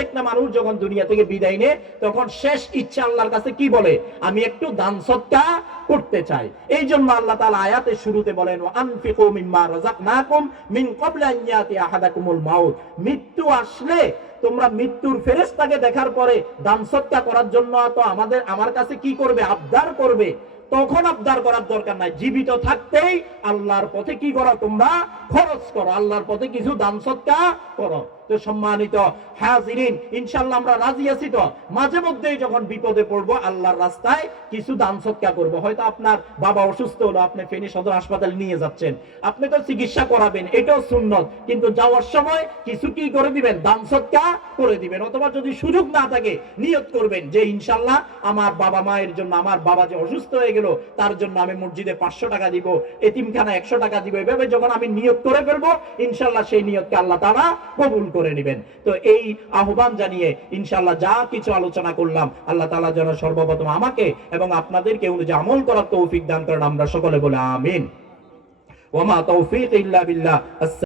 প্রত্যেকটা মানুষ যখন দুনিয়া থেকে বিদায় নেয়, তখন শেষ ইচ্ছা আল্লাহর কাছে কি বলে? আমি একটু দান সৎকা করতে চাই। এই জন্য আল্লাহ তাআলা আয়াতের শুরুতে বলেন আনফিকু মিম্মা রাযাকনাকুম মিন ক্বাবলি আন ইয়াতি আহাদাকুমুল মাউত। মৃত্যু আসলে তোমরা মৃত্যুর ফেরেশতাকে দেখার পরে দান সৎকা করার জন্য তো আমাদের, আমার কাছে কি করবে? আবদার করবে। তখন আবদার করার দরকার নাই। জীবিত থাকতেই আল্লাহর পথে কি করো তোমরা? খরচ করো। আল্লাহর পথে কিছু দান সৎকা করো। তো সম্মানিত হাজিরিন। ইনশাল্লাহ আমরা রাজি আছি তো। মাঝে মধ্যেই যখন বিপদে পড়ব, আল্লাহর রাস্তায় কিছু দান সৎকা করব। হয়তো আপনার বাবা অসুস্থ হলো, আপনি ফেনী সদর হাসপাতালে নিয়ে যাচ্ছেন। আপনি তো চিকিৎসা করাবেন, এটাও সুন্নত। কিন্তু যাওয়ার সময় কিছু কি করে দিবেন? দান সৎকা করে দিবেন। অথবা যদি সুযোগ না থাকে, নিয়ত করবেন যে ইনশাল্লাহ আমার বাবা মায়ের জন্য, আমার বাবা যে অসুস্থ হয়ে গেল, তার জন্য আমি মসজিদে পাঁচশো টাকা দিব এতিমখানা একশো টাকা দিব। এভাবে যখন আমি নিয়ত করে ফেলব ইনশাল্লাহ সেই নিয়তকে আল্লাহ তারা কবুল করে নেবেন। তো এই আহ্বান জানিয়ে ইনশাল্লাহ যা কিছু আলোচনা করলাম, আল্লাহ তালা যেন সর্বপ্রথম আমাকে এবং আপনাদেরকে অনুযায়ী আমল করার তৌফিক দান করেন, আমরা সকলে বলে আমিন। ওমা তৌফিক ইল্লা বিল্লাহ।